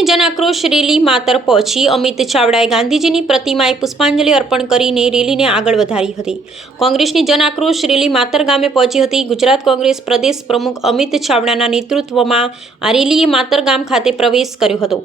કોંગ્રેસની જનાક્રોશ રેલી માતર પહોંચી અમિત ચાવડાએ ગાંધીજીની પ્રતિમાએ પુષ્પાંજલિ અર્પણ કરીને રેલીને આગળ વધારી હતી. કોંગ્રેસની જન આક્રોશ રેલી માતર ગામે પહોંચી હતી. ગુજરાત કોંગ્રેસ પ્રદેશ પ્રમુખ અમિત ચાવડાના નેતૃત્વમાં આ રેલીએ માતર ગામ ખાતે પ્રવેશ કર્યો હતો.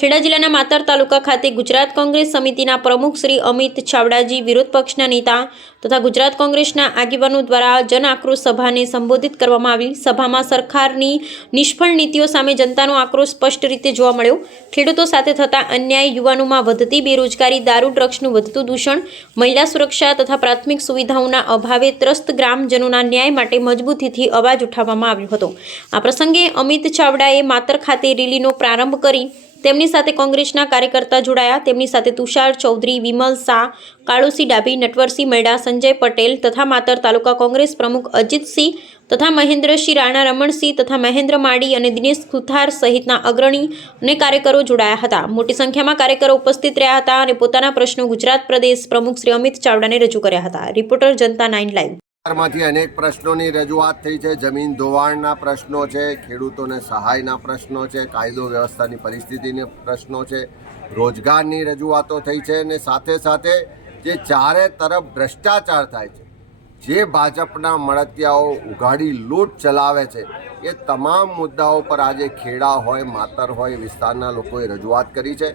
ખેડા જિલ્લાના માતર તાલુકા ખાતે ગુજરાત કોંગ્રેસ સમિતિના પ્રમુખ શ્રી અમિત ચાવડાજી વિરોધ પક્ષના નેતા તથા ગુજરાત કોંગ્રેસના આગેવાનો દ્વારા જન આક્રોશ સભાને સંબોધિત કરવામાં આવી. સભામાં સરકારની નિષ્ફળ નીતિઓ સામે જનતાનો આક્રોશ સ્પષ્ટ રીતે જોવા મળ્યો. ખેડૂતો સાથે થતા અન્યાય યુવાનોમાં વધતી બેરોજગારી, દારૂ, ડ્રગ્સનું વધતું દૂષણ, મહિલા સુરક્ષા તથા પ્રાથમિક સુવિધાઓના અભાવે ત્રસ્ત ગ્રામજનોના ન્યાય માટે મજબૂતીથી અવાજ ઉઠાવવામાં આવ્યો હતો. આ પ્રસંગે અમિત ચાવડાએ માતર ખાતે રેલીનો પ્રારંભ કરી તેમની સાથે કોંગ્રેસના કાર્યકર્તા જોડાયા. તેમની સાથે તુષાર ચૌધરી, વિમલ શાહ, કાળુસિંહ ડાભી, નટવરસિંહ મેડા, સંજય પટેલ તથા માતર તાલુકા કોંગ્રેસ પ્રમુખ અજીતસિંહ તથા મહેન્દ્રસિંહ રાણા રમણસિંહ તથા મહેન્દ્ર માડી અને દિનેશ કુથાર સહિતના અગ્રણી અને કાર્યકરો જોડાયા હતા. મોટી સંખ્યામાં કાર્યકરો ઉપસ્થિત રહ્યા હતા અને પોતાના પ્રશ્નો ગુજરાત પ્રદેશ પ્રમુખ શ્રી અમિત ચાવડાને રજૂ કર્યા હતા. રિપોર્ટર જનતા નાઇન લાઈવ સરકારમાંથી અનેક પ્રશ્નોની રજૂઆત થઈ છે. જમીન ધોવાણના પ્રશ્નો છે, ખેડૂતોને સહાયના પ્રશ્નો છે, કાયદો વ્યવસ્થાની પરિસ્થિતિના પ્રશ્નો છે, રોજગારની રજૂઆતો થઈ છે અને સાથે સાથે જે ચારે તરફ ભ્રષ્ટાચાર થાય છે, જે ભાજપના મળતિયાઓ ઉઘાડી લૂંટ ચલાવે છે, એ તમામ મુદ્દાઓ પર આજે ખેડા હોય, માતર હોય વિસ્તારના લોકોએ રજૂઆત કરી છે.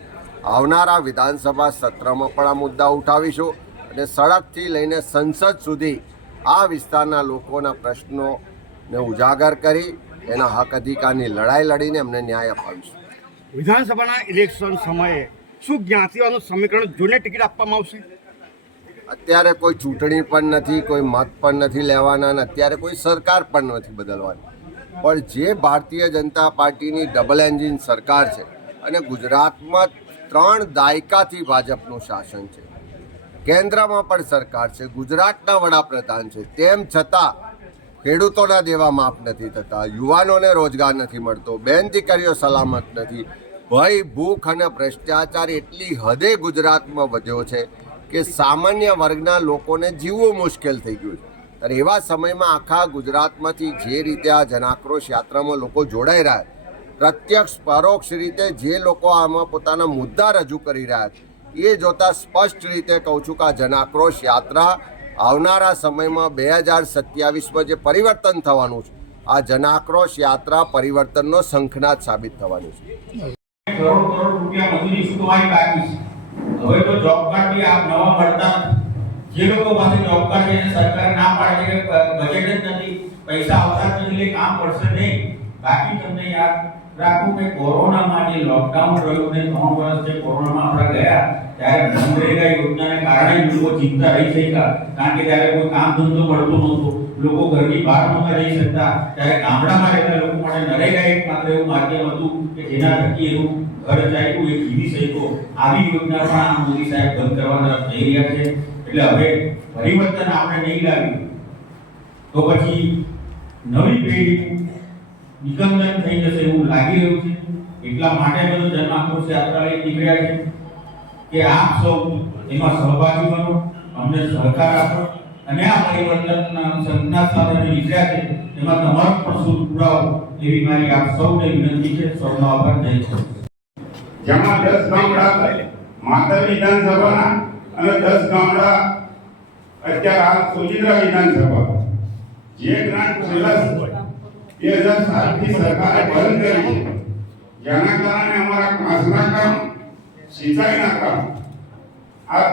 આવનારા વિધાનસભા સત્રમાં પણ આ મુદ્દા ઉઠાવીશું અને સડકથી લઈને સંસદ સુધી આ વિસ્તારના લોકોના પ્રશ્નોને ઉજાગર કરી એના હક અધિકારની લડાઈ લડીને અમને ન્યાય અપાવીશું વિધાનસભાના ઇલેક્શન સમયે શું જ્ઞાતિઓનું સમીકરણ જોઈને ટિકિટ આપવામાં આવશે? અત્યારે કોઈ ચૂંટણી પણ નથી કોઈ મત પણ નથી લેવાના અને અત્યારે કોઈ સરકાર પણ નથી બદલવાની. પણ જે ભારતીય જનતા પાર્ટીની ડબલ એન્જિન સરકાર છે અને ગુજરાતમાં ત્રણ દાયકાથી ભાજપનું શાસન છે. કેન્દ્રમાં પણ સરકાર છે, ગુજરાતના વડાપ્રધાન છે, તેમ છતાં ખેડૂતોના દેવા માફ નથી થતા, યુવાનોને રોજગાર નથી મળતો, બેન દીકરીઓ સલામત નથી. ભય, ભૂખ અને ભ્રષ્ટાચાર એટલી હદે ગુજરાતમાં વધ્યો છે કે સામાન્ય વર્ગના લોકોને જીવવું મુશ્કેલ થઈ ગયું છે. અને એવા સમયમાં આખા ગુજરાતમાંથી જે રીતે આ જનાક્રોશ યાત્રામાં લોકો જોડાઈ રહ્યા પ્રત્યક્ષ, પરોક્ષ રીતે જે લોકો આમાં પોતાના મુદ્દા રજૂ કરી રહ્યા છે એ જોતા સ્પષ્ટ રીતે કહું છું કે આ જનાક્રોશ યાત્રા આવનારા સમયમાં બે હજાર સત્યાવીસમાં જે પરિવર્તન થવાનું છે, આ જનાક્રોશ યાત્રા પરિવર્તનનો શંખનાદ સાબિત થવાનું છે. છે. હવે તો જોબ કાર્ડ બી આપ નવા મળતા જે લોકો પાસે જોબ કાર્ડ છે સરકાર ના પાડે કે બજેટ જ નથી. પૈસા આવતા એટલે કામ પડશે નહીં. બાકી તમને યાદ રાખવું કે કોરોનામાં જે લોકડાઉન રહ્યું ને ત્રણ વર્ષ જે કોરોનામાં આપણે ગયા, ત્યારે મનરેગા યોજનાને કારણે લોકો ચિંતા રહી શક્યા કારણ કે ત્યારે કોઈ કામ ધંધો મળતો નહોતો. લોકો ઘરની બહાર નહોતા જઈ શકતા. ત્યારે ગામડામાં રહેતા લોકો માટે નરેગા એક માત્ર એવું માધ્યમ હતું કે જેના થકી એનું ઘર ચાલ્યું એ જીવી શક્યો આવી યોજના પણ આ મોદી સાહેબ બંધ કરવા તરફ જઈ રહ્યા છે. એટલે હવે પરિવર્તન આપણે નહીં લાવ્યું તો પછી નવી પેઢીનું નિકંદન થઈ જશે એવું લાગી રહ્યું છે. એટલા માટે બધો જન આક્રોશ યાત્રા લઈ નીકળ્યા છે કે આપ સૌ એમાં સહભાગી બનો, અમને સહકાર આપો અને આ પરિવર્તનના સંજ્ઞા સાથે નીકળ્યા છે, એમાં તમારો પણ સૂર પુરાવો એવી મારી આપ સૌને વિનંતી છે. સૌનો આભાર. જય છે જેમાં દસ ગામડા માતા વિધાનસભાના અને દસ ગામડા અત્યારે આ સોજિંદ્રા વિધાનસભા. જે જ્ઞાન છેલ્લા બે હજાર સાતથી સરકારે બંધ કરી જેના કારણે અમારા કાંસના કામ, સિંચાઈના કામ, આ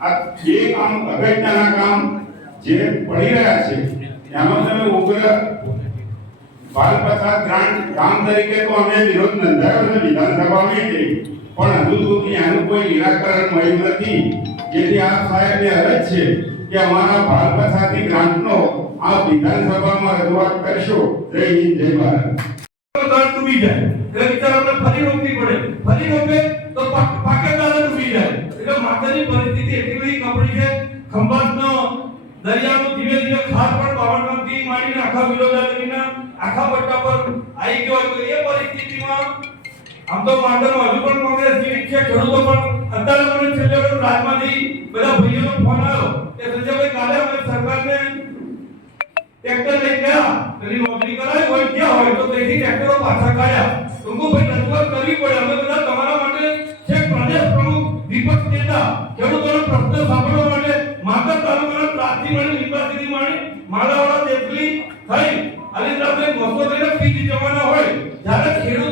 આ બે કામ અગત્યના કામ જે પડી રહ્યા છે, એમાં તમે ઉગ્ર બાલ કામ તરીકે તો અમે વિરોધ નોંધાયો છે વિધાનસભામાં જઈ પણ હજુ સુધી આનું કોઈ નિરાકરણ મળ્યું નથી. જેથી આ સાહેબને અરજ છે કે અમારા ભારત પછાતી ગ્રાન્ટનો આ વિધાનસભામાં રજૂઆત કરશો. જય હિન્દ, જય ભારત. ફરી રોકવી પડે. ફરી રોપે તો પા- પાકેદાર ડૂબી જાય. માતાની પરિસ્થિતિ એટલી બધી કપડી છે. ખંભાતનો દરિયાનો ધીમે ધીમે ખાર પણ પાવરકામથી માંડીને આખા વિરોધાદરીના આખા પટ્ટા પર આવી ગયો તો એ પરિસ્થિતિમાં આમ તો માંડરનો હજુ પણ કોંગ્રેસ જીવિત છે. ખેડૂતો પણ અત્યારે મને છેલ્લે ફોન આવ્યો. ટ્રેક્ટર લઈ ગયા. તેની નોકરી કરાવી હોય ગયા હોય તો તેથી ટ્રેક્ટરો પાછા કાઢ્યા. ટુંકુભાઈ રજૂઆત કરવી પડે. અમે બધા તમારા માટે છે પ્રદેશ પ્રમુખ દીપક નેતા, ખેડૂતોનો પ્રશ્ન સાંભળવા માટે માતા તાલુકાના પ્રાચી મને નિવાસી માણી માલાવાળા દેખલી થઈ. અને તમે મોસો કરીને ફી જવાના હોય. જ્યારે ખેડૂત